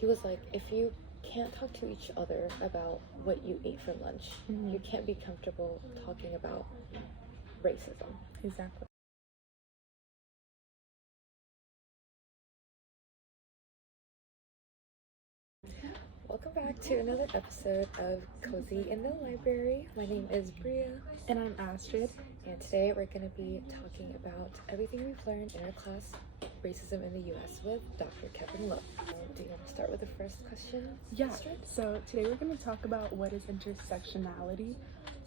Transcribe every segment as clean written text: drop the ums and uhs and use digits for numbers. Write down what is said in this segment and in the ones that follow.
he was like, if you can't talk to each other about what you ate for lunch, you can't be comfortable talking about racism. Exactly. Welcome back to another episode of Cozy in the Library. My name is Bria. And I'm Astrid. And today we're going to be talking about everything we've learned in our class, Racism in the US, with Dr. Kevin Lowe. Do you want to start with the first question? Yeah, Astrid? so today we're going to talk about what is intersectionality.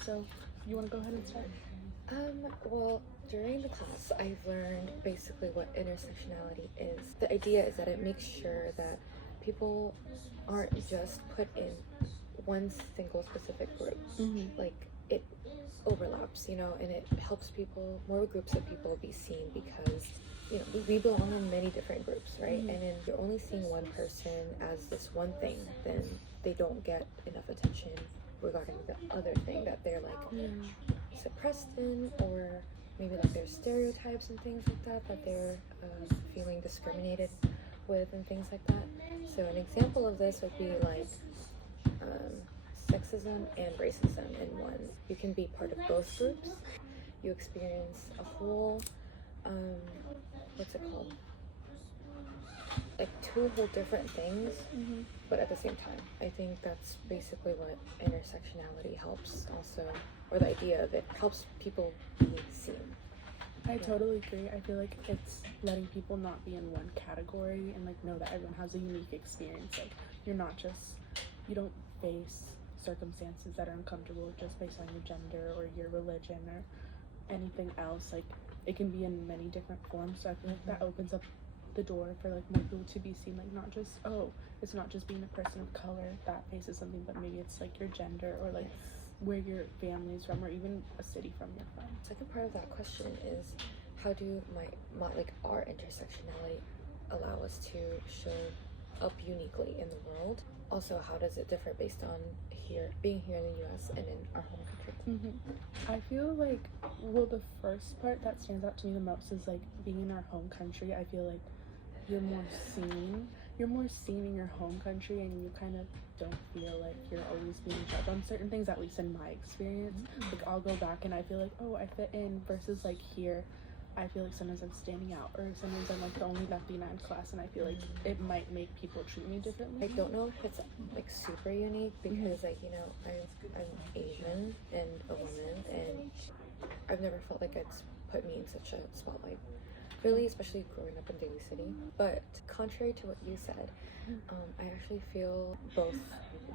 So you want to go ahead and start? Well, during the class, I've learned basically what intersectionality is. The idea is that it makes sure that people aren't just put in one single specific group. Like, it overlaps, and it helps people, more groups of people, be seen because, we belong in many different groups, right? And if you're only seeing one person as this one thing, then they don't get enough attention regarding the other thing that they're like suppressed in, or maybe like there's stereotypes and things like that they're feeling discriminated with and things like that. So an example of this would be like sexism and racism in one. You can be part of both groups. You experience a whole what's it called? Like two whole different things, but at the same time. I think that's basically what intersectionality helps also, or the idea of it helps people be seen. I totally agree. I feel like it's letting people not be in one category and like know that everyone has a unique experience. Like you don't face circumstances that are uncomfortable just based on your gender or your religion or anything else. Like it can be in many different forms. So I feel like that opens up the door for like more people to be seen. Like not just, it's not just being a person of color that faces something, but maybe it's like your gender or like where your family is from, or even a city from you're from. Second part of that question is, how do our intersectionality allow us to show up uniquely in the world? Also, how does it differ based on being here in the US and in our home country? I feel like, the first part that stands out to me the most is like being in our home country. I feel like you're more seen in your home country, and you kind of don't feel like you're always being judged on certain things, at least in my experience. Like I'll go back and I feel like, I fit in, versus like here I feel like sometimes I'm standing out, or sometimes I'm like the only Latina in class, and I feel like it might make people treat me differently. I don't know if it's like super unique because like I'm Asian and a woman, and I've never felt like it's put me in such a spotlight, really, especially growing up in Daly City. But contrary to what you said, I actually feel both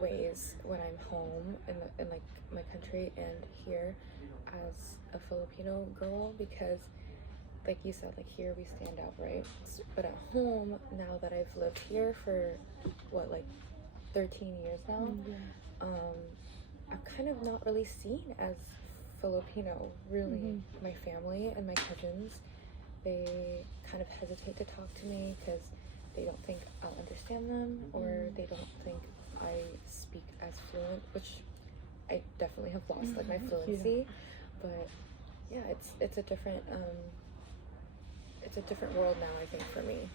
ways when I'm home in like my country and here as a Filipino girl, because like you said, like here we stand out, right? But at home, now that I've lived here for 13 years now, I'm kind of not really seen as Filipino, really. My family and my cousins, they kind of hesitate to talk to me because they don't think I'll understand them, or they don't think I speak as fluent, which I definitely have lost like my fluency. But yeah, it's a different world now, I think, for me,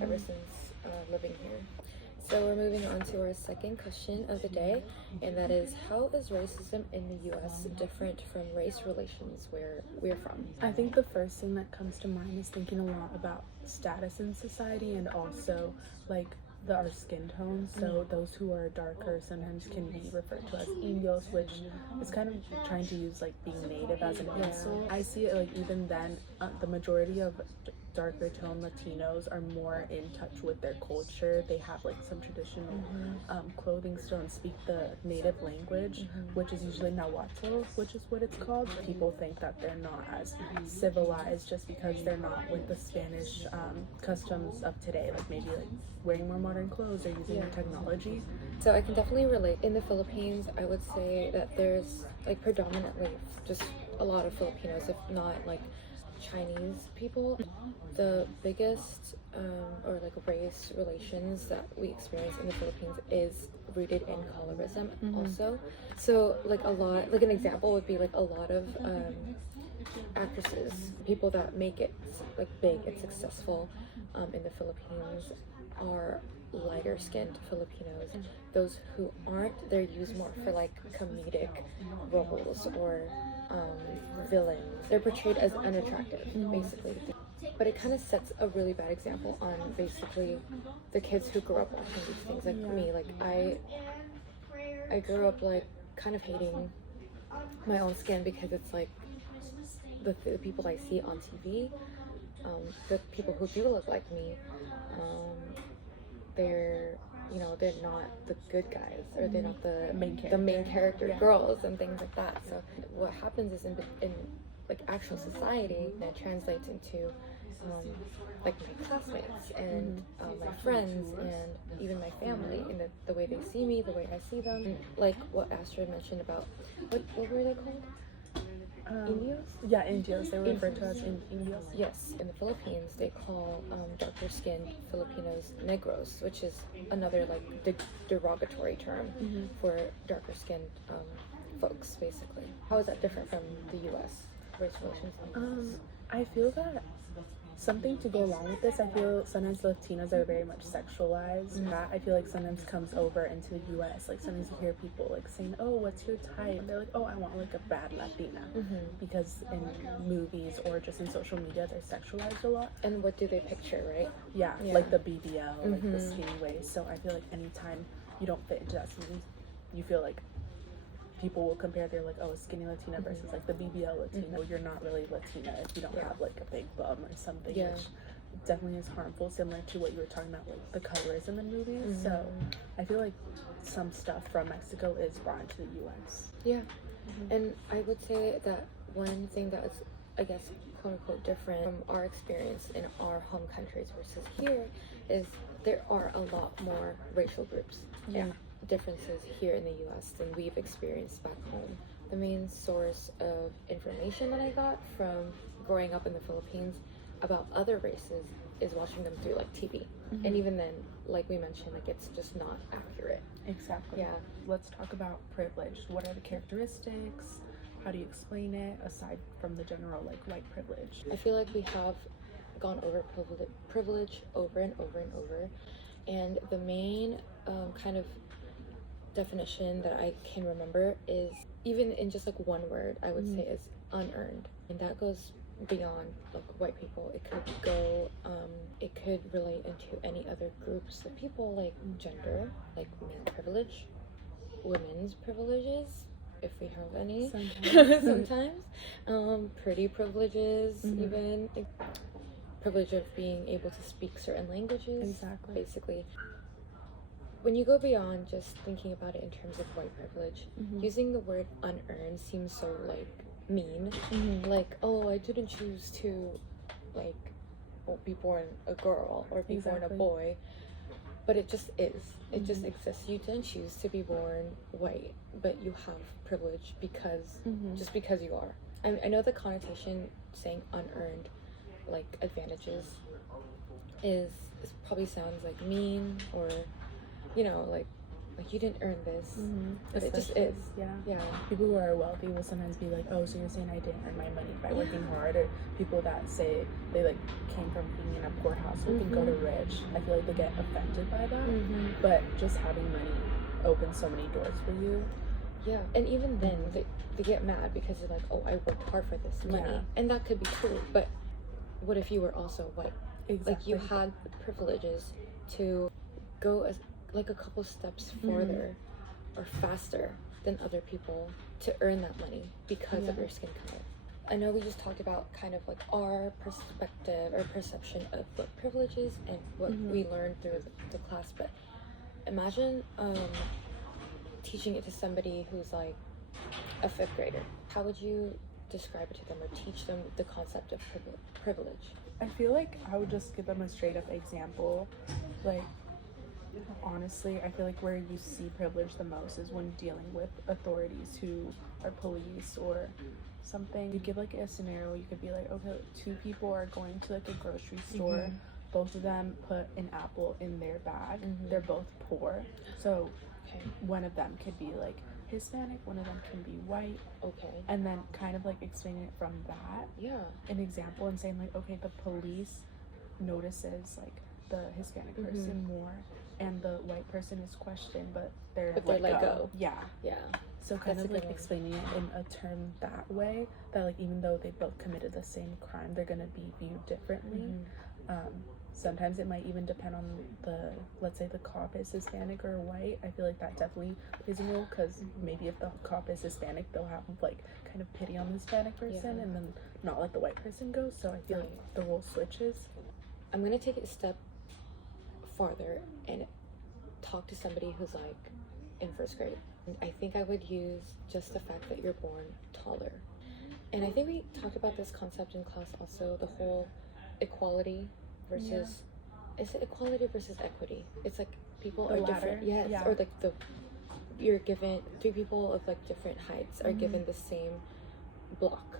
ever since living here. So we're moving on to our second question of the day, and that is, how is racism in the US different from race relations where we're from? I think the first thing that comes to mind is thinking a lot about status in society, and also like our skin tones. So those who are darker sometimes can be referred to as indios, which is kind of trying to use like being native as an insult. I see it like even then, the majority of darker tone Latinos are more in touch with their culture. They have like some traditional clothing still, and speak the native language, which is usually Nahuatl, which is what it's called. People think that they're not as civilized just because they're not with the Spanish customs of today, like maybe like wearing more modern clothes or using more technology. So I can definitely relate. In the Philippines, I would say that there's like predominantly just a lot of Filipinos, if not like Chinese people. The biggest or like race relations that we experience in the Philippines is rooted in colorism also. So like an example would be like a lot of actresses, people that make it like big and successful in the Philippines, are lighter skinned Filipinos. Those who aren't, they're used more for like comedic roles or villains. They're portrayed as unattractive, basically. But it kind of sets a really bad example on basically the kids who grew up watching these things, like me. Like I grew up like kind of hating my own skin because it's like the people I see on TV, the people who do look like me, they're they're not the good guys, or they're not the main character girls and things like that. So what happens is in like actual society, it translates into like my classmates and my friends and even my family, and the way they see me, the way I see them. And like what Astrid mentioned about what were they called? Indios? Yeah, Indios. They refer to us in Indios. Yes, in the Philippines, they call darker skinned Filipinos negros, which is another like derogatory term for darker skinned folks, basically. How is that different from the U.S. race relations? I feel that something to go along with this, I feel sometimes Latinos are very much sexualized. That I feel like sometimes comes over into the US. Like sometimes you hear people like saying, "Oh, what's your type?" And they're like, "Oh, I want like a bad Latina," because in movies or just in social media they're sexualized a lot. And what do they picture, right? Yeah. Like the BBL, like the skinny waist. So I feel like anytime you don't fit into that, you feel like people will compare, they're like, oh, a skinny Latina versus like the BBL Latino. You're not really Latina if you don't have like a big bum or something, which definitely is harmful, similar to what you were talking about, like the colorism in movies. So I feel like some stuff from Mexico is brought into the US. Yeah. And I would say that one thing that is, I guess, quote unquote different from our experience in our home countries versus here is there are a lot more racial groups and differences here in the US than we've experienced back home. The main source of information that I got from growing up in the Philippines about other races is watching them through like TV. And even then, like we mentioned, like it's just not accurate. Exactly. Yeah. Let's talk about privilege. What are the characteristics? How do you explain it aside from the general like white privilege? I feel like we have gone over privilege over and over and over. And the main kind of definition that I can remember is, even in just like one word, I would say is unearned. And that goes beyond like white people. It could go, it could relate into any other groups of people, like gender, like male privilege, women's privileges, if we have any, sometimes, pretty privileges, even privilege of being able to speak certain languages, basically. When you go beyond just thinking about it in terms of white privilege, using the word unearned seems so like mean. Like, oh, I didn't choose to like be born a girl or be born a boy. But it just is. It just exists. You didn't choose to be born white, but you have privilege because just because you are. I know the connotation saying unearned like advantages is probably sounds like mean, or like you didn't earn this, but it just is. Yeah. People who are wealthy will sometimes be like, oh, so you're saying I didn't earn my money by working hard? Or people that say they like came from being in a poor household and go to rich, I feel like they get offended by that. But just having money opens so many doors for you. Yeah, and even then they get mad because they're like, oh, I worked hard for this money, and that could be true. But what if you were also white? Like you had the privileges to go as like a couple steps further or faster than other people to earn that money because of your skin color. I know we just talked about kind of like our perspective or perception of what privilege is and what we learned through the class, but imagine teaching it to somebody who's like a 5th grader. How would you describe it to them or teach them the concept of privilege? I feel like I would just give them a straight up example. Like, honestly, I feel like where you see privilege the most is when dealing with authorities who are police or something. You give like a scenario. You could be like, okay, 2 people are going to like a grocery store. Both of them put an apple in their bag. They're both poor. So one of them could be like Hispanic, one of them can be white. And then kind of like explaining it from that. An example, and saying like, okay, the police notices like the Hispanic person more, and the white person is questioned, but they're let go. Yeah. Yeah. So kind That's of a like good one. explaining it in a term that way, that like even though they both committed the same crime, they're gonna be viewed differently. Sometimes it might even depend on let's say the cop is Hispanic or white. I feel like that definitely plays a role, because maybe if the cop is Hispanic, they'll have like kind of pity on the Hispanic person and then not let the white person go. So I feel like the role switches. I'm gonna take it a step farther and talk to somebody who's like in first grade. I think I would use just the fact that you're born taller. And I think we talked about this concept in class also, the whole equality versus, is it equality versus equity? It's like people The are ladder? different. Yes. Yeah. Or like you're given, three people of like different heights are given the same block.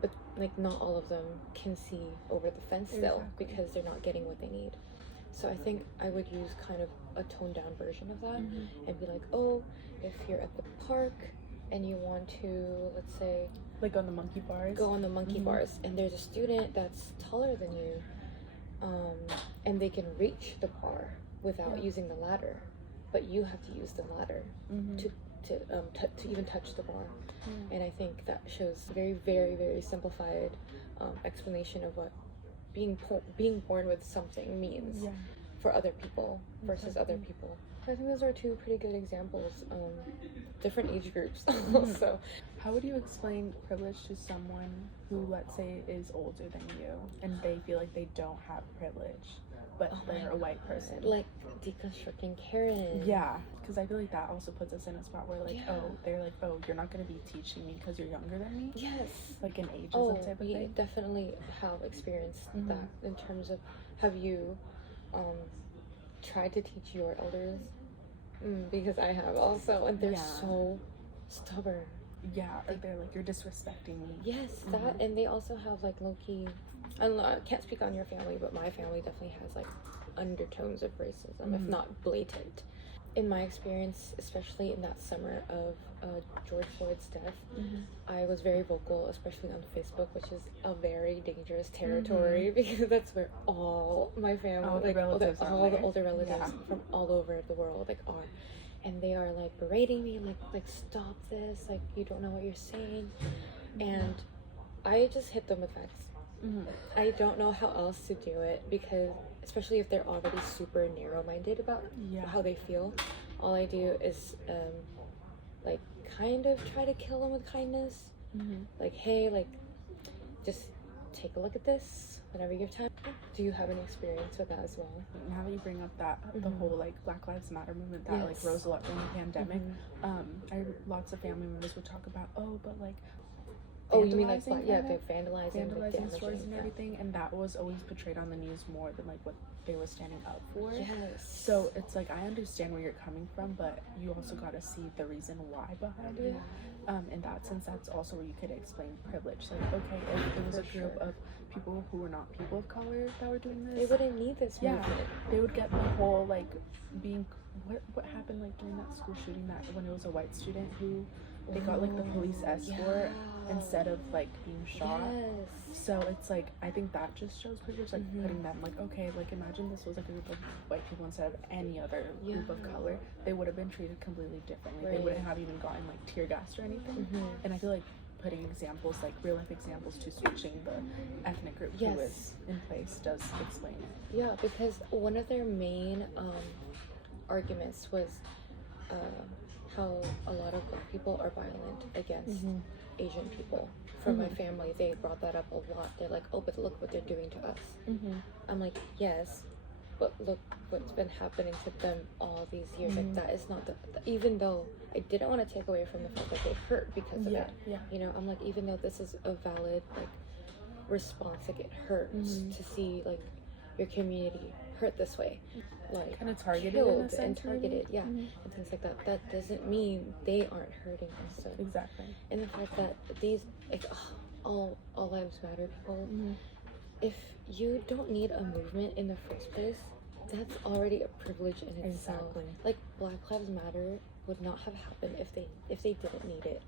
But like not all of them can see over the fence still because they're not getting what they need. So I think I would use kind of a toned down version of that and be like, oh, if you're at the park and you want to, let's say, like on the monkey bars, go on the monkey bars, and there's a student that's taller than you, and they can reach the bar without using the ladder, but you have to use the ladder to even touch the bar. And I think that shows very, very, very simplified explanation of what being born with something means for other people versus other people. I think those are two pretty good examples. Different age groups also. How would you explain privilege to someone who, let's say, is older than you and they feel like they don't have privilege, but they're a white person? Like deconstructing Karen. Yeah, because I feel like that also puts us in a spot where like, they're like, oh, you're not going to be teaching me because you're younger than me? Yes. Like an ageism type of we thing? definitely have experienced that in terms of, have you tried to teach your elders? Because I have also, and they're so stubborn. Yeah, or they're like, you're disrespecting me. Yes, that, and they also have like low-key, I can't speak on your family, but my family definitely has like undertones of racism, if not blatant. In my experience, especially in that summer of George Floyd's death, I was very vocal, especially on Facebook, which is a very dangerous territory because that's where all my family, all the older relatives from all over the world like are. And they are like berating me, like stop this, like you don't know what you're saying. And I just hit them with facts. I don't know how else to do it, because especially if they're already super narrow-minded about how they feel, all I do is like kind of try to kill them with kindness. Like, hey, like just take a look at this whenever you have time. Do you have any experience with that as well? Now that you bring up that the whole like Black Lives Matter movement that like rose up during the pandemic, lots of family members would talk about, oh, but like, oh, you mean like they're vandalizing like, stores and everything, and that was always portrayed on the news more than like what they were standing up for. Yes. So it's like, I understand where you're coming from, but you also got to see the reason why behind it. In that sense, that's also where you could explain privilege. Like, okay, if it was a group of people who were not people of color that were doing this, they wouldn't need this movement. They would get the whole like being what happened like during that school shooting, that when it was a white student who they got like the police escort instead of like being shot. So it's like, I think that just shows privilege, like putting them like, okay, like imagine this was like a group of white people instead of any other group of color, they would have been treated completely differently. They wouldn't have even gotten like tear gassed or anything. And I feel like putting examples, like real life examples, to switching the ethnic group who is in place does explain it. Yeah, because one of their main arguments was how a lot of Black people are violent against Asian people. For my family, they brought that up a lot. They're like, oh, but look what they're doing to us. I'm like, yes, but look what's been happening to them all these years. Like, that is not even though I didn't want to take away from the fact that they hurt because of it. You know, I'm like, even though this is a valid like response, like it hurts to see like your community hurt this way, like kind of targeted, killed and targeted, and things like that. That doesn't mean they aren't hurting also. Exactly. And the fact that these like all lives matter people, if you don't need a movement in the first place, that's already a privilege in itself. Like Black Lives Matter would not have happened if they didn't need it.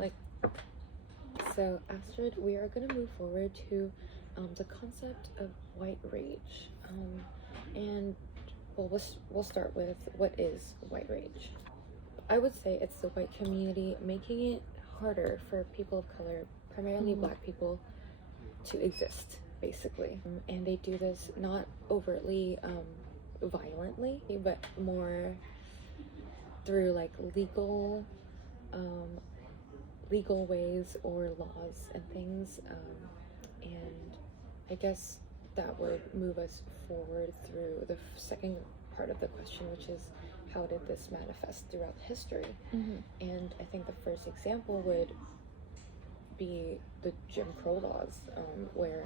Like, so Astrid, we are going to move forward to the concept of white rage, and Well, we'll start with what is white rage. I would say it's the white community making it harder for people of color, primarily Black people, to exist, basically. And they do this not overtly violently, but more through like legal ways or laws and things. And I guess that would move us forward through the second part of the question, which is how did this manifest throughout history? And I think the first example would be the Jim Crow laws, where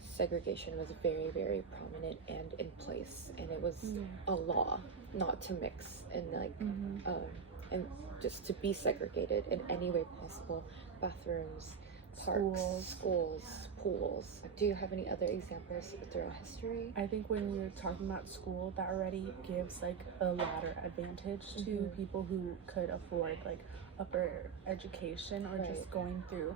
segregation was very, very prominent and in place, and it was a law not to mix and like and just to be segregated in any way possible. Bathrooms, parks, schools, pools. Do you have any other examples throughout history? I think when you're talking about school, that already gives like a ladder advantage to people who could afford like upper education or just going through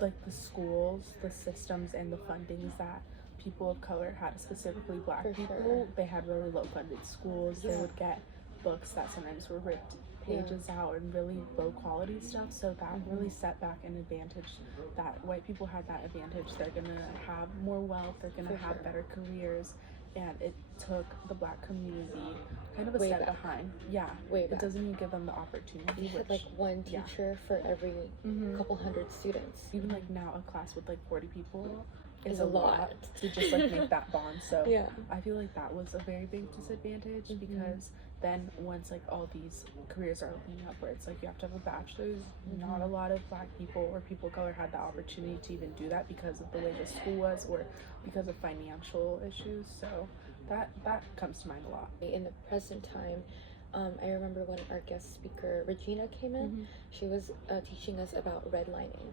like the schools, the systems, and the fundings that people of color had, specifically Black people. They had really low funded schools. They would get books that sometimes were ripped pages out and really low quality stuff, so that really set back an advantage that white people had. That advantage, they're gonna have more wealth, they're gonna have better careers, and it took the Black community kind of a step behind. It doesn't even give them the opportunity. You had like one teacher for every couple hundred students. Even like now a class with like 40 people is a lot to just like make that bond. So I feel like that was a very big disadvantage, because then once like all these careers are opening up where it's like you have to have a bachelor's, not a lot of Black people or people of color had the opportunity to even do that because of the way the school was or because of financial issues. So that comes to mind a lot. In the present time, I remember when our guest speaker Regina came in, she was teaching us about redlining,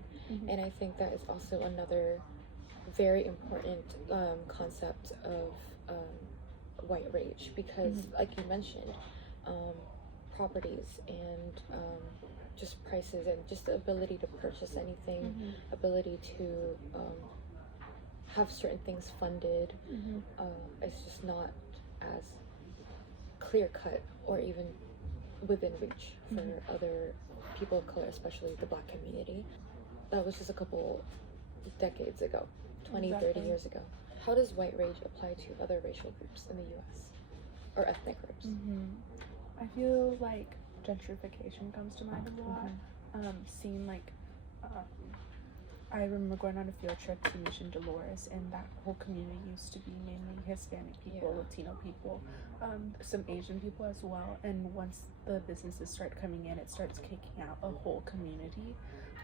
and I think that is also another very important concept of white rage, because like you mentioned, properties and just prices and just the ability to purchase anything, ability to have certain things funded, it's just not as clear cut or even within reach for other people of color, especially the Black community. That was just a couple decades ago, 20-30 years ago. How does white rage apply to other racial groups in the US or ethnic groups? I feel like gentrification comes to mind a lot. Seeing like I remember going on a field trip to Mission Dolores, and that whole community used to be mainly Hispanic people, Latino people, some Asian people as well. And once the businesses start coming in, it starts kicking out a whole community.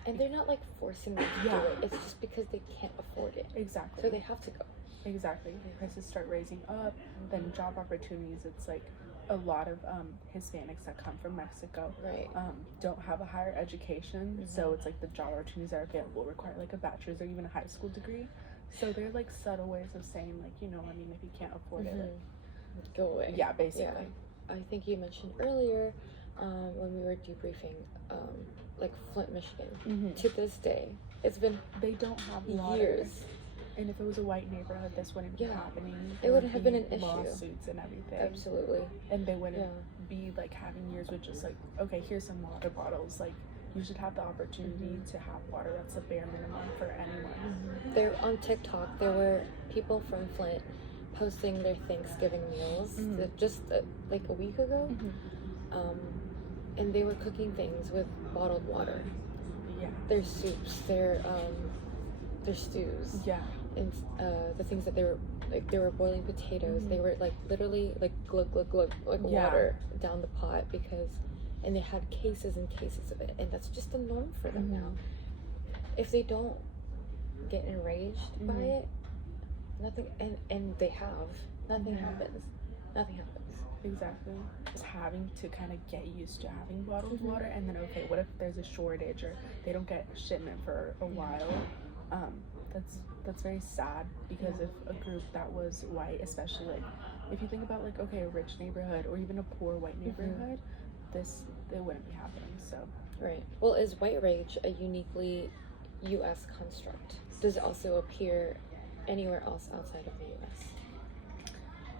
And they're not like forcing them to do it. It's just because they can't afford it. Exactly. So they have to go. Exactly. The prices start raising up. Then job opportunities. It's like a lot of Hispanics that come from Mexico don't have a higher education, so it's like the job opportunities that are available require like a bachelor's or even a high school degree. So they're like subtle ways of saying like, you know, I mean, if you can't afford it, like, go away. Yeah, basically. I think you mentioned earlier when we were debriefing, like Flint, Michigan. To this day, it's been they don't have years. And if it was a white neighborhood, this wouldn't be happening. It wouldn't have been an issue. Lawsuits and everything. Absolutely. And they wouldn't be like having years with just like, okay, here's some water bottles. Like, you should have the opportunity to have water. That's the bare minimum for anyone. There on TikTok, there were people from Flint posting their Thanksgiving meals just like a week ago, and they were cooking things with bottled water. Their soups, their stews. And the things that they were boiling potatoes. They were like literally like glug glug glug like water down the pot and they had cases and cases of it, and that's just the norm for them now. If they don't get enraged by it, nothing, and they have, nothing happens. Exactly. Just having to kind of get used to having bottled water, and then okay, what if there's a shortage or they don't get shipment for a while? That's very sad, because if a group that was white, especially like if you think about like, okay, a rich neighborhood or even a poor white neighborhood, it wouldn't be happening. So well, is white rage a uniquely US construct? Does it also appear anywhere else outside of the US?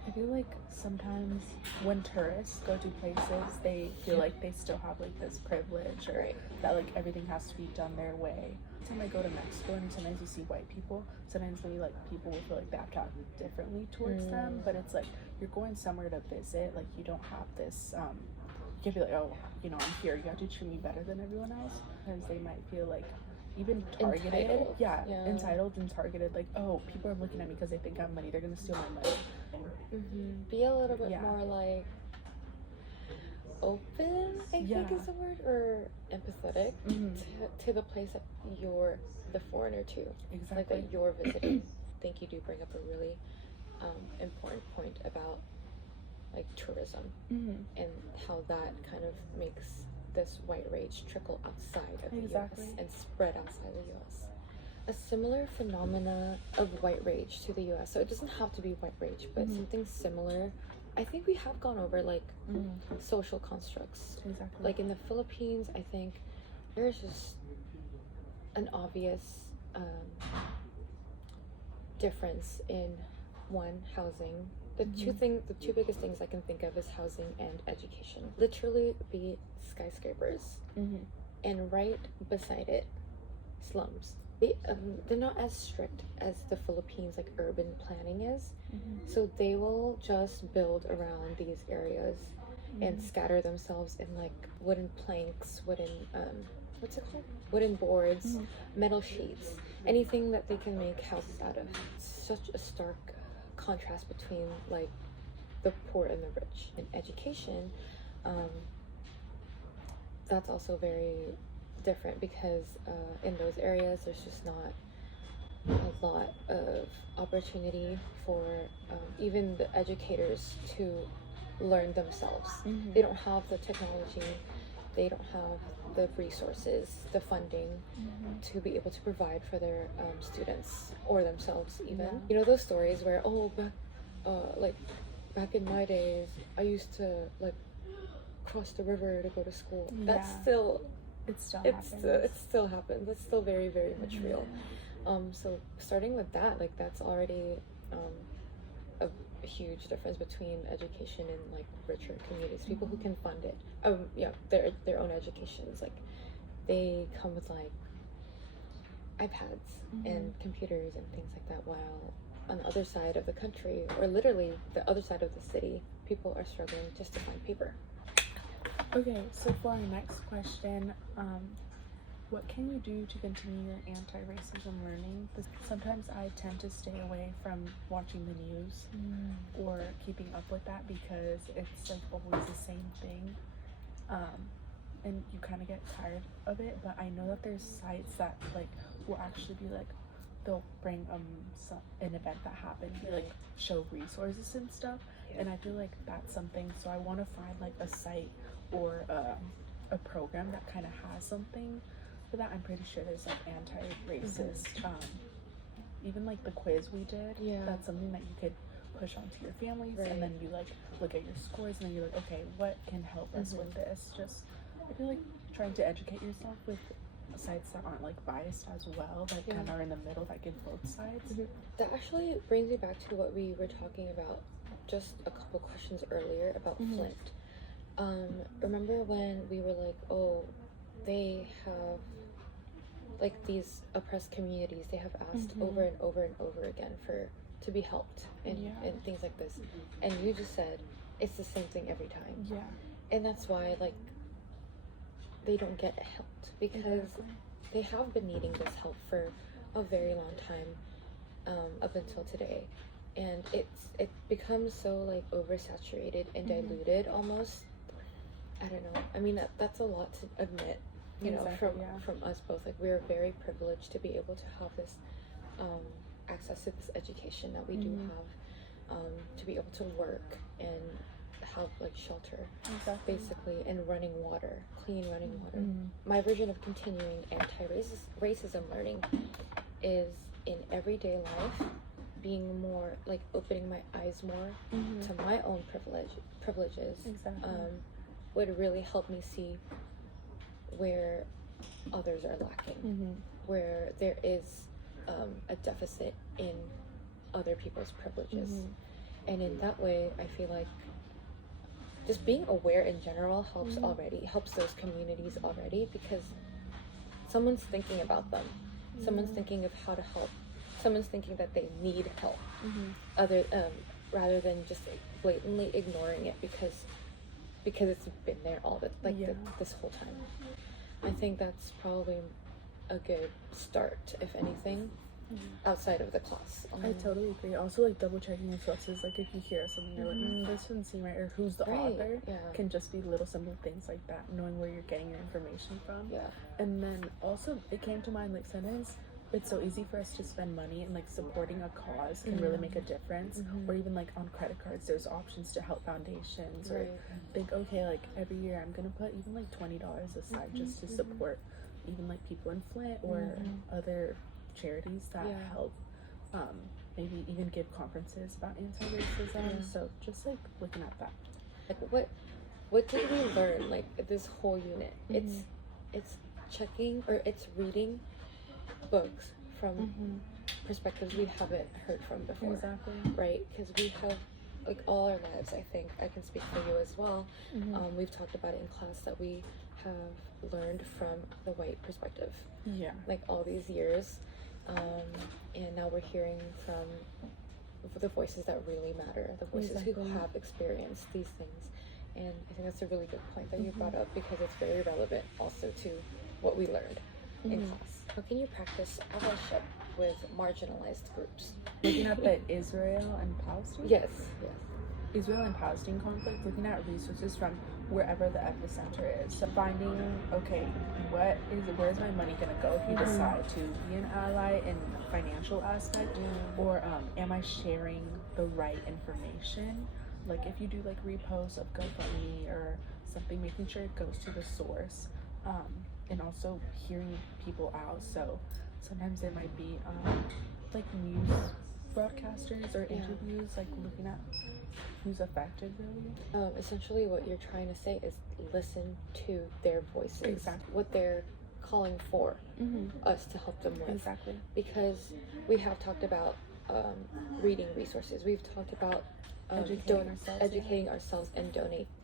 I feel like sometimes when tourists go to places, they feel like they still have like this privilege, or Right. that like everything has to be done their way. Anytime I go to Mexico and sometimes you see white people, sometimes they like people will feel like they have to act differently towards them. But it's like you're going somewhere to visit, like you don't have this you can be like, oh, you know, I'm here, you have to treat me better than everyone else. Because they might feel like even targeted, Entitled. yeah, Yeah. entitled and targeted, like, oh, people are looking at me because they think I have money, they're gonna steal my money. Be a little bit Yeah. more like open, I think Yeah. is the word, or empathetic to the place that you're the foreigner to, like Exactly. that you're visiting. I think you do bring up a really important point about like tourism and how that kind of makes this white rage trickle outside of the Exactly. US and spread outside the US. A similar phenomena of white rage to the US, so it doesn't have to be white rage, but something similar. I think we have gone over like social constructs. Exactly. Like in the Philippines, I think there's just an obvious difference in one, housing. The two biggest things I can think of is housing and education. Literally be skyscrapers, and right beside it, slums. They're not as strict as the Philippines like urban planning is, so they will just build around these areas and scatter themselves in like wooden planks, wooden what's it called? Wooden boards, metal sheets, anything that they can make houses out of. It's such a stark contrast between like the poor and the rich. In education, that's also very different because in those areas there's just not a lot of opportunity for even the educators to learn themselves. They don't have the technology, they don't have the resources, the funding to be able to provide for their students or themselves even. Yeah. You know those stories where, oh, back in my days I used to like cross the river to go to school. That's Yeah. still It still it still happens. It's still very, very much real. So starting with that, like that's already a huge difference between education in like richer communities. People who can fund it, their own educations, like they come with like iPads and computers and things like that, while on the other side of the country, or literally the other side of the city, people are struggling just to find paper. Okay, so for our next question, what can you do to continue your anti-racism learning? Sometimes I tend to stay away from watching the news or keeping up with that because it's like always the same thing, and you kind of get tired of it. But I know that there's sites that like will actually be like, they'll bring an event that happened, like show resources and stuff, and I feel like that's something. So I want to find like a site or a program that kind of has something for that. I'm pretty sure there's like anti-racist even like the quiz we did, that's something that you could push onto your families, and then you like look at your scores and then you're like, okay, what can help us with this? Just I feel like trying to educate yourself with sites that aren't like biased as well, that kind of are in the middle, that give both sides. That actually brings me back to what we were talking about just a couple questions earlier about Flint. Remember when we were like, oh, they have like these oppressed communities, they have asked over and over and over again to be helped and things like this, and you just said it's the same thing every time. And that's why like they don't get helped, because they have been needing this help for a very long time, up until today, and it becomes so like oversaturated and diluted almost. I don't know. I mean, that's a lot to admit, you know, from us both. Like, we're very privileged to be able to have this access to this education that we do have, to be able to work and have like shelter, basically, and running water, clean running water. My version of continuing anti-racism learning is in everyday life, being more like opening my eyes more to my own privileges. Would really help me see where others are lacking, where there is a deficit in other people's privileges. And in that way, I feel like just being aware in general helps those communities already, because someone's thinking about them. Someone's thinking of how to help. Someone's thinking that they need help. Other rather than just blatantly ignoring it because it's been there this whole time. I think that's probably a good start, if anything, outside of the class. I totally agree. Also, like, double checking your sources. Like, if you hear something, you're like, this doesn't seem right, or who's the author. Can just be little simple things like that, knowing where you're getting your information from. And then also, it came to mind, like, sometimes it's so easy for us to spend money, and like supporting a cause can really make a difference. Or even like on credit cards, there's options to help foundations, or think, okay, like every year I'm gonna put even like $20 aside just to support even like people in Flint or other charities that help maybe even give conferences about anti-racism. So just like looking at that, like what did we learn, like this whole unit? It's checking, or it's reading books from perspectives we haven't heard from before. Right? Because we have, like, all our lives, I think I can speak for you as well, we've talked about it in class that we have learned from the white perspective, like all these years, and now we're hearing from the voices that really matter, the voices who have experienced these things. And I think that's a really good point that you brought up, because it's very relevant also to what we learned in class. How can you practice allyship with marginalized groups? Looking at the Israel and Palestine? Yes. Israel and Palestine conflict, looking at resources from wherever the epicenter is. So finding, okay, where's my money gonna go if you decide to be an ally in the financial aspect, or am I sharing the right information? Like if you do like reposts of GoFundMe or something, making sure it goes to the source, and also hearing people out. So sometimes there might be like news broadcasters or interviews, like looking at who's affected really. Essentially what you're trying to say is listen to their voices, what they're calling for us to help them with. Because we have talked about reading resources, we've talked about educating ourselves and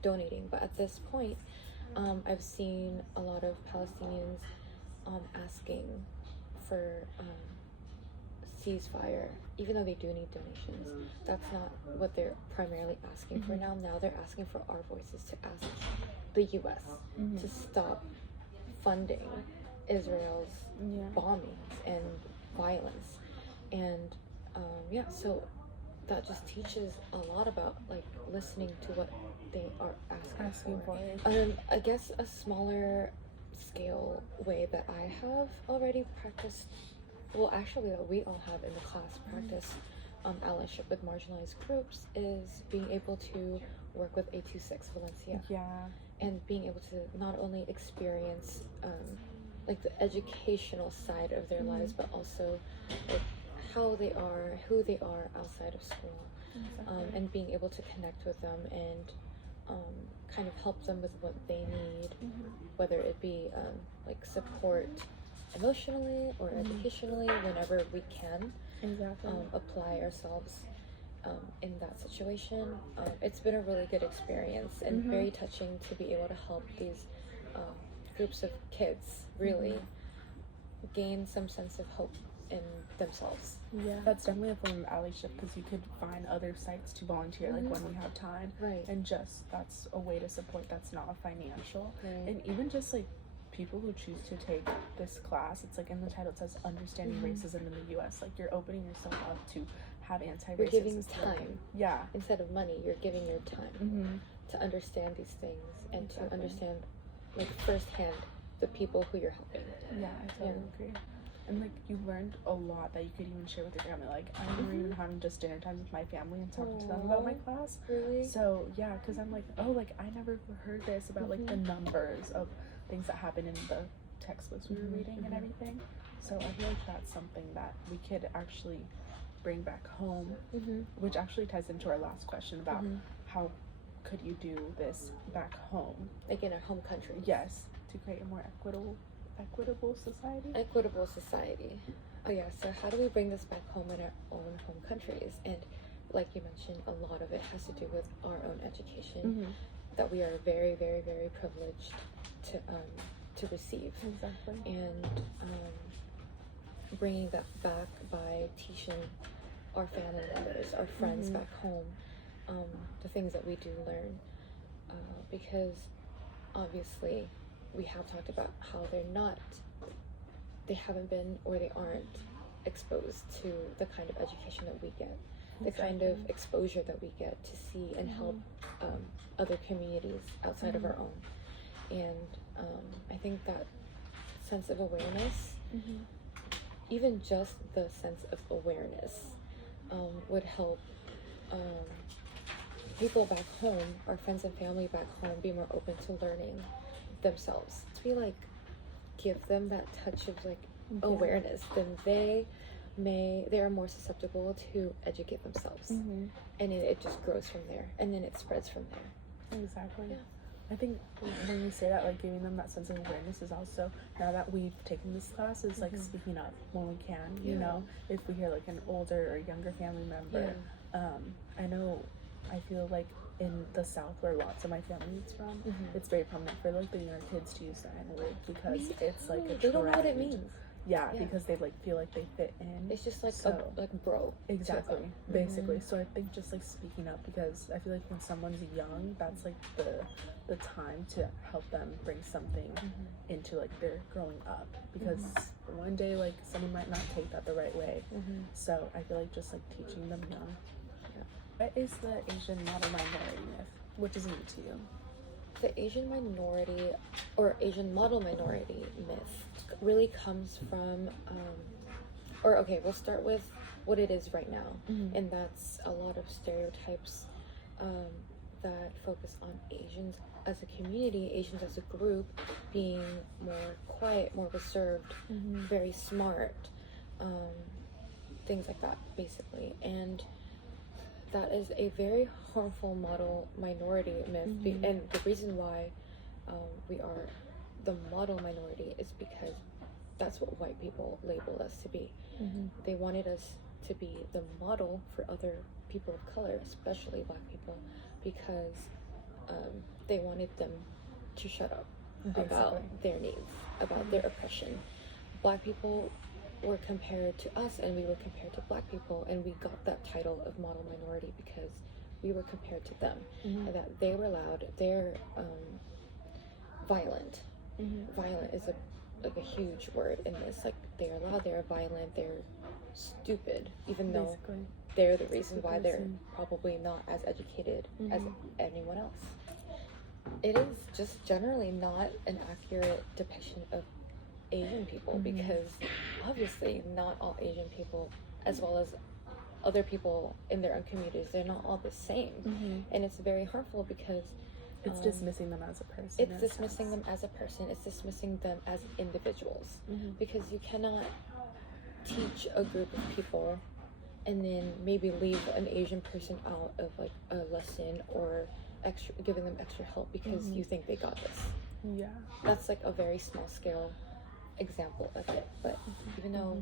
donating, but at this point I've seen a lot of Palestinians asking for ceasefire, even though they do need donations. That's not what they're primarily asking for now. Now they're asking for our voices to ask the US to stop funding Israel's bombings and violence. And so that just teaches a lot about like listening to what they are asking for. I guess a smaller scale way that I have already practiced, well actually that we all have in the class practice allyship with marginalized groups, is being able to work with 826 Valencia. And being able to not only experience like the educational side of their lives, but also like how they are, who they are outside of school, and being able to connect with them and kind of help them with what they need, whether it be like support emotionally or educationally, whenever we can apply ourselves in that situation. It's been a really good experience and very touching to be able to help these groups of kids really gain some sense of hope in themselves. That's definitely a form of allyship, because you could find other sites to volunteer like when we have time, and just that's a way to support that's not financial. And even just like people who choose to take this class, it's like in the title it says understanding racism in the US, like you're opening yourself up to have anti-racism. You're giving time instead of money. You're giving your time to understand these things and to understand like firsthand the people who you're helping. I totally agree. And like you learned a lot that you could even share with your family. Like I remember even having just dinner time with my family and talking to them about my class. So because I'm like, oh, like I never heard this about like the numbers of things that happen in the textbooks we were reading and everything. So I feel like that's something that we could actually bring back home, which actually ties into our last question about how could you do this back home, like in our home country. Yes, to create a more equitable society. Oh yeah, so how do we bring this back home in our own home countries? And like you mentioned, a lot of it has to do with our own education Mm-hmm. that we are very, very, very privileged to receive. Exactly. And bringing that back by teaching our family members, our friends Mm-hmm. back home, the things that we do learn, because obviously we have talked about how they haven't been or they aren't exposed to the kind of education that we get, the kind of Exactly. exposure that we get to see and help other communities outside of our own. And I think that sense of awareness, Mm-hmm. even just the sense of awareness, would help people back home, our friends and family back home, be more open to learning themselves. To be like, give them that touch of like Yeah. awareness, then they are more susceptible to educate themselves, Mm-hmm. and it just grows from there, and then it spreads from there. Exactly. Yeah. I think when you say that, like giving them that sense of awareness is also, now that we've taken this class, is like speaking up when we can. You Yeah. know, if we hear like an older or younger family member. I know, I feel like in the South, where lots of my family is from, it's very prominent for like the younger kids to use the N-word because it's like a They don't know what it trend. means. Yeah, Yeah. because they like feel like they fit in. It's just like So- like bro. Exactly, basically. So I think just like speaking up, because I feel like when someone's young, that's like the time to help them bring something into like their growing up, because one day like someone might not take that the right way. So I feel like just like teaching them young. Yeah. What is the Asian model minority myth? What does it mean to you? The Asian minority or Asian model minority myth really comes from, we'll start with what it is right now, and that's a lot of stereotypes that focus on Asians as a community, Asians as a group, being more quiet, more reserved, very smart, things like that, basically. And that is a very harmful model minority myth. And the reason why we are the model minority is because that's what white people labeled us to be. They wanted us to be the model for other people of color, especially Black people, because they wanted them to shut up about their needs, about their oppression. Black people were compared to us, and we were compared to Black people, and we got that title of model minority because we were compared to them, and that they were loud, they're violent. Violent is a huge word in this. Like, they are loud, they're violent, they're stupid, even though Basically. they're the reason why they're probably not as educated as anyone else. It is just generally not an accurate depiction of Asian people, because obviously not all Asian people, as well as other people in their own communities, they're not all the same. And it's very harmful because It's dismissing them as a person. it's dismissing them as a person, it's dismissing them as individuals, because you cannot teach a group of people and then maybe leave an Asian person out of like a lesson or giving them extra help because you think they got this. Yeah. That's like a very small scale example of it. But even though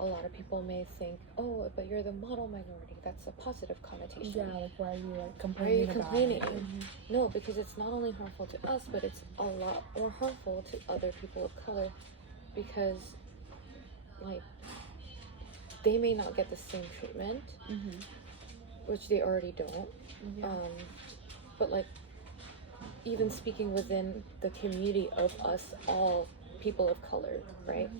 a lot of people may think, oh, but you're the model minority, that's a positive connotation. Yeah, like why are you like Why are complaining you about complaining? it? No, because it's not only harmful to us, but it's a lot more harmful to other people of color, because like they may not get the same treatment, which they already don't. Yeah. But like, even speaking within the community of us, all people of color, right?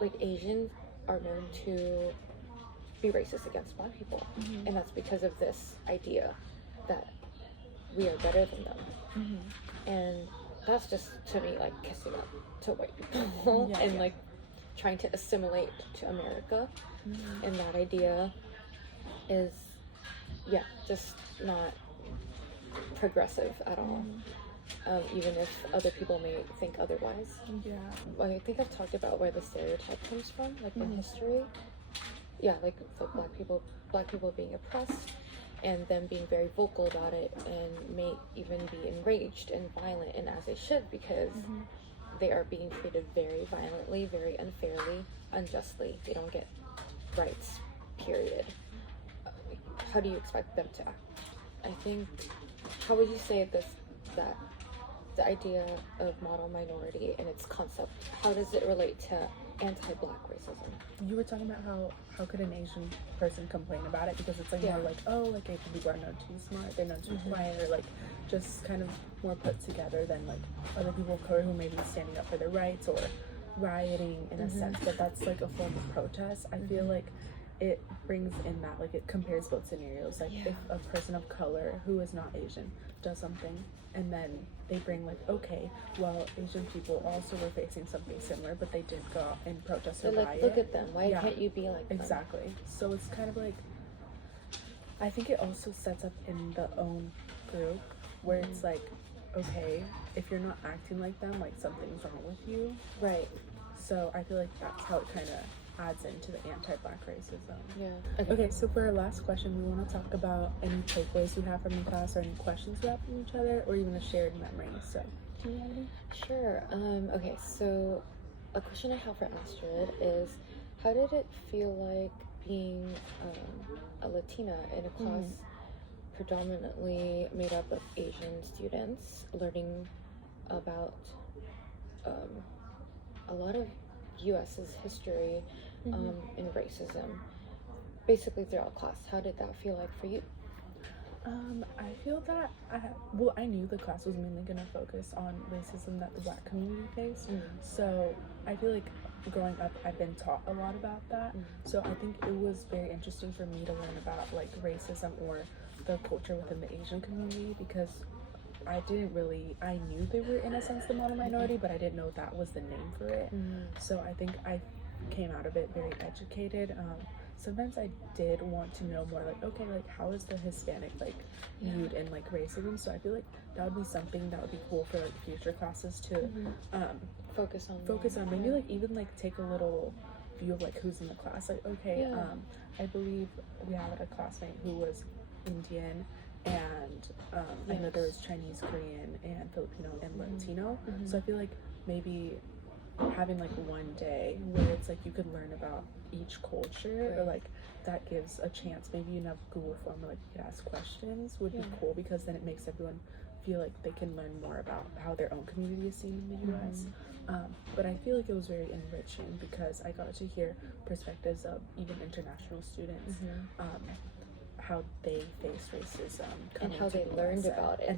Like, Asians are known to be racist against Black people, and that's because of this idea that we are better than them. And that's just, to me, like kissing up to white people and like trying to assimilate to America. And that idea is, just not progressive at all. Even if other people may think otherwise. Yeah. I think I've talked about where the stereotype comes from, like in history. Yeah, like the black people being oppressed, and them being very vocal about it, and may even be enraged and violent, and as they should, because they are being treated very violently, very unfairly, unjustly. They don't get rights, period. how do you expect them to act? I think, how would you say that the idea of model minority and its concept, how does it relate to anti-Black racism? You were talking about how could an Asian person complain about it, because it's like more like, oh, like Asian people are known too smart, they're known too quiet, or like just kind of more put together than like other people of color who may be standing up for their rights or rioting in a sense, but that's like a form of protest. I feel like it brings in that, like, it compares both scenarios, like if a person of color who is not Asian does something and then they bring like, okay, well, Asian people also were facing something similar, but they didn't go out and protest or They're riot. like, look at them, why can't you be like them? Exactly. So it's kind of like, I think it also sets up in the own group where it's like, okay, if you're not acting like them, like something's wrong with you. Right. So I feel like that's how it kind of adds into the anti-Black racism. Yeah. Okay, so for our last question, we want to talk about any takeaways you have from the class or any questions you have from each other, or even a shared memory. So, do you have any? Sure. Okay, so a question I have for Astrid is, how did it feel like being a Latina in a class predominantly made up of Asian students, learning about a lot of US's history and racism, basically throughout class? How did that feel like for you? I feel that I knew the class was mainly going to focus on racism that the Black community faced. So I feel like growing up, I've been taught a lot about that. So I think it was very interesting for me to learn about like racism or the culture within the Asian community, because I knew they were in a sense the model minority, but I didn't know that was the name for it. So I think I came out of it very educated. Sometimes I did want to know more, like, okay, like how is the Hispanic like viewed in like racism? So I feel like that would be something that would be cool for like future classes to Focus on maybe like even like take a little view of like who's in the class. Like, okay, I believe we had a classmate who was Indian, and I know there was Chinese, Korean, and Filipino and Latino. So I feel like maybe having like one day where it's like you could learn about each culture, or like that gives a chance. Maybe you have Google form where like you could ask questions would be cool, because then it makes everyone feel like they can learn more about how their own community is seen in the US. But I feel like it was very enriching because I got to hear perspectives of even international students, how they face racism and how they learned about it,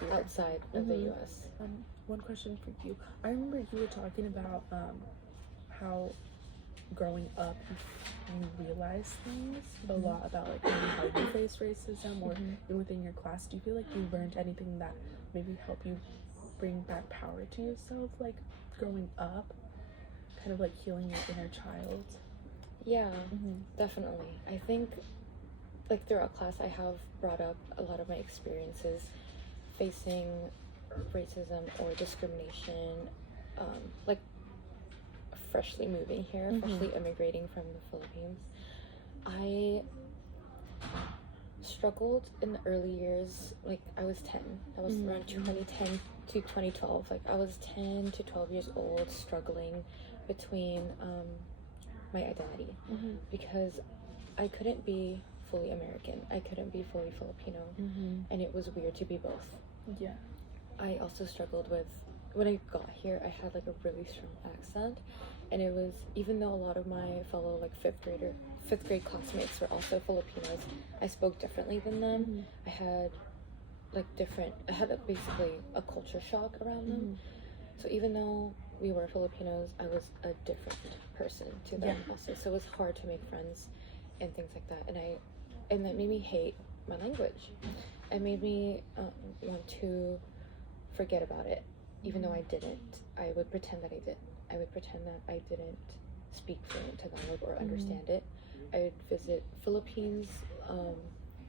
here outside of the US. One question for you. I remember you were talking about how growing up you realize things a lot about like maybe how you face racism, or even within your class. Do you feel like you learned anything that maybe helped you bring back power to yourself, like growing up, kind of like healing your inner child? Yeah, definitely. I think like throughout class I have brought up a lot of my experiences facing racism or discrimination, like freshly moving here, freshly immigrating from the Philippines. I struggled in the early years. Like I was 10. That was around 2010 to 2012. Like I was 10 to 12 years old, struggling between my identity, because I couldn't be fully American, I couldn't be fully Filipino, and it was weird to be both. Yeah. I also struggled with, when I got here, I had like a really strong accent, and it was, even though a lot of my fellow like fifth grade classmates were also Filipinos, I spoke differently than them. I had basically a culture shock around them. So even though we were Filipinos, I was a different person to them also. So it was hard to make friends and things like that. And that made me hate my language. It made me want to forget about it, even though I didn't. I would pretend that I did. I would pretend that I didn't speak fluent Tagalog or understand it. I would visit Philippines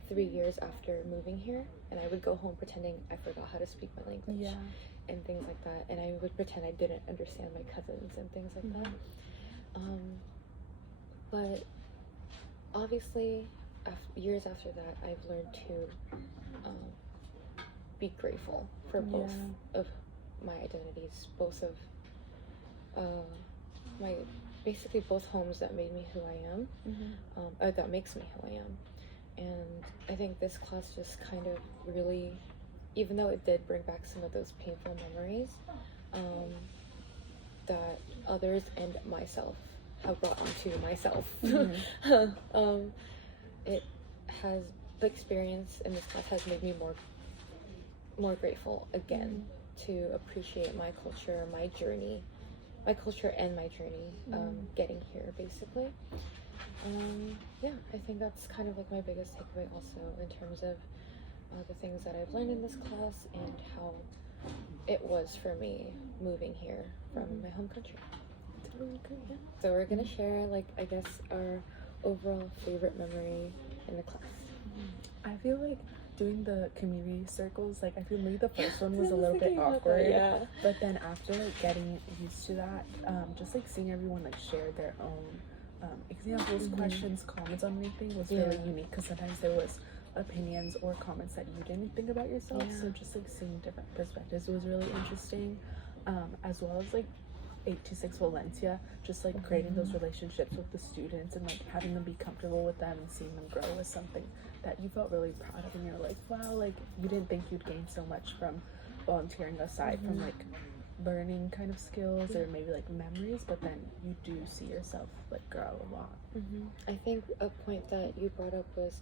3 years after moving here, and I would go home pretending I forgot how to speak my language and things like that. And I would pretend I didn't understand my cousins and things like that. But obviously, years after that, I've learned to be grateful for both of my identities, both of basically both homes that made me who I am, or that makes me who I am. And I think this class just kind of really, even though it did bring back some of those painful memories that others and myself have brought onto myself, it has, the experience in this class has made me more grateful again to appreciate my culture, my journey, my culture and my journey getting here, basically. Yeah, I think that's kind of like my biggest takeaway also in terms of the things that I've learned in this class and how it was for me moving here from my home country. Totally good. Yeah. So we're gonna share, like, I guess, our overall favorite memory in the class. I feel like doing the community circles, like I feel maybe the first one was a little bit awkward, but then after like getting used to that, just like seeing everyone like share their own examples, questions, comments on anything was really unique, because sometimes there was opinions or comments that you didn't think about yourself, so just like seeing different perspectives was really interesting, as well as like 826 Valencia, just like creating those relationships with the students and like having them be comfortable with them and seeing them grow was something that you felt really proud of, and you're like, wow, like you didn't think you'd gain so much from volunteering aside from like learning kind of skills or maybe like memories, but then you do see yourself like grow a lot. I think a point that you brought up was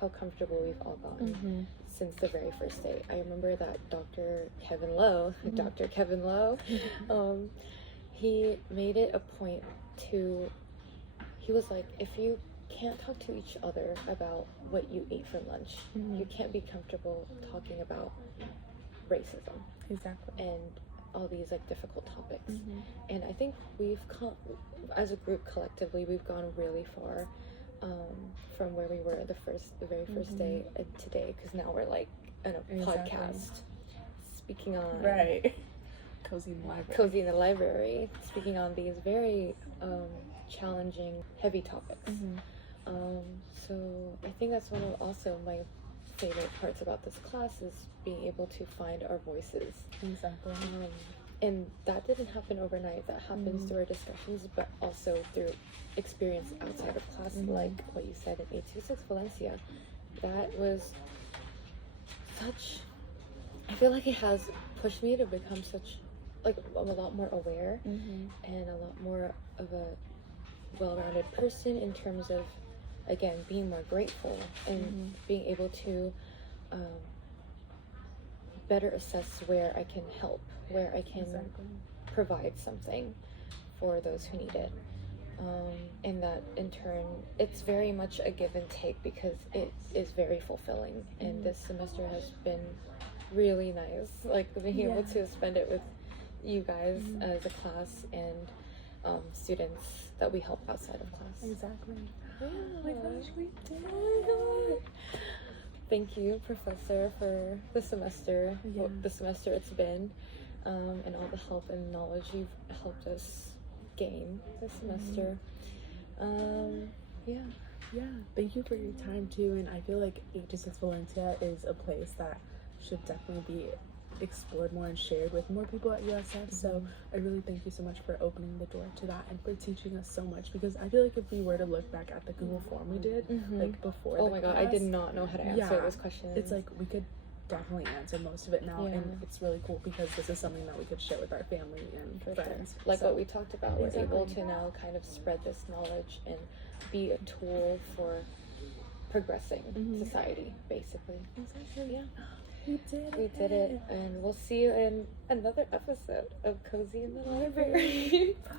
how comfortable we've all gotten since the very first day. I remember that Dr. Kevin Lowe, he made it a point to, he was like, if you can't talk to each other about what you ate for lunch, you can't be comfortable talking about racism. Exactly. And all these like difficult topics. And I think we've come, as a group collectively, we've gone really far from where we were the very first day and today, because now we're like in a podcast speaking on Cozy in the library, speaking on these very challenging, heavy topics. So I think that's one of also my favorite parts about this class is being able to find our voices. Exactly. And that didn't happen overnight. That happens through our discussions, but also through experience outside of class, like what you said in 826 Valencia. That was such, I feel like it has pushed me to become such, like, I'm a lot more aware and a lot more of a well-rounded person in terms of, again, being more grateful and being able to better assess where I can help, where I can provide something for those who need it. And that in turn, it's very much a give and take, because it is very fulfilling. And this semester has been really nice, like being able to spend it with you guys as a class and students that we help outside of class. Exactly. Yeah. Oh my gosh, we did. Oh my God. Thank you, Professor, for the semester, the semester it's been, and all the help and knowledge you've helped us gain this semester. Yeah, thank you for your time too, and I feel like 826 Valencia is a place that should definitely be explored more and shared with more people at USF. So I really thank you so much for opening the door to that and for teaching us so much, because I feel like if we were to look back at the Google form we did like before oh the my class, God, I did not know how to answer those questions. It's like we could definitely answer most of it now, and it's really cool because this is something that we could share with our family and friends. Like what we talked about, we're able to now kind of spread this knowledge and be a tool for progressing society, basically. Exactly. Yeah. We did it, and we'll see you in another episode of Cozy in the Library. Bye.